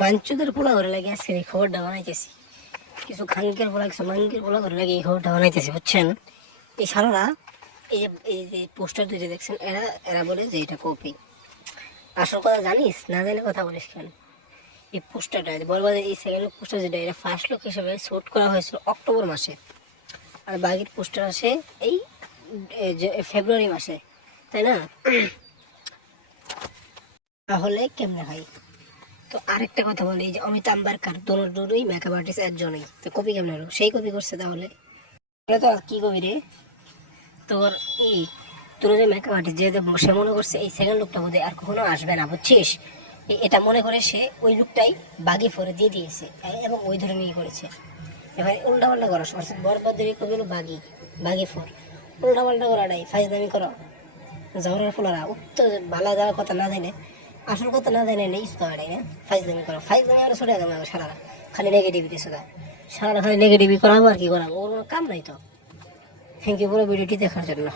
বাঞ্চুদের পোলা করে লাগে আজকে এই খবরটা বানাইতেছি। কিছু খানকের পোলা কিছু মানকের পোলা করে লাগে এই খবরটা বানাইতেছি, বুঝছেন? এই সারারা এই যে পোস্টার দুটো দেখছেন, এরা বলে যে এটা কপি। আসল কথা জানিস না, জানি কথা বলিস কেন? এই পোস্টারটা বরবাদের এই সেকেন্ড লুক পোস্টার যেটা, এটা ফার্স্ট লুক হিসেবে শ্যুট করা হয়েছিল অক্টোবর মাসে, আর বাকির পোস্টার আসে এই ফেব্রুয়ারি মাসে, তাই না? তাহলে কেমনে হয়? তো আরেকটা কথা বলি, যে অমিতাভ বারকার দুটোই মেকআপ আর্টিস্ট একজনই, তো কপি কেমন হলো? সেই কপি করছে তাহলে। তো কি কবি রে তোর? তোর যে মেকআপ আর্টিস্ট যে সে মনে করছে এই সেকেন্ড লুকটা বোধহয় আর কখনো আসবে না, বুঝছিস? এটা মনে করে সে ওই লুকটাই বাগি ফোরে দিয়ে দিয়েছে এবং ওই ধরনেরই করেছে। এবার উল্টা পাল্টা করা অর্থাৎ বরবাদের কবি হলো বাগি ফোর, উল্টা পাল্টা করাটাই ফাইজদামি করো। ঝগড়ার ফোলারা উত্তর ভালো যাওয়ার কথা না জানে, আসল কথা না জানে নেই তাই না? ফাইজদামি করো, ফাইজদামি আরো ছোট একদম সারা খালি নেগেটিভিটি শুধু সারা খালি নেগেটিভি করাবো আর কি করাবো, ওর কোনো কাম নাই তো। থ্যাংক ইউ পুরো ভিডিওটি দেখার জন্য।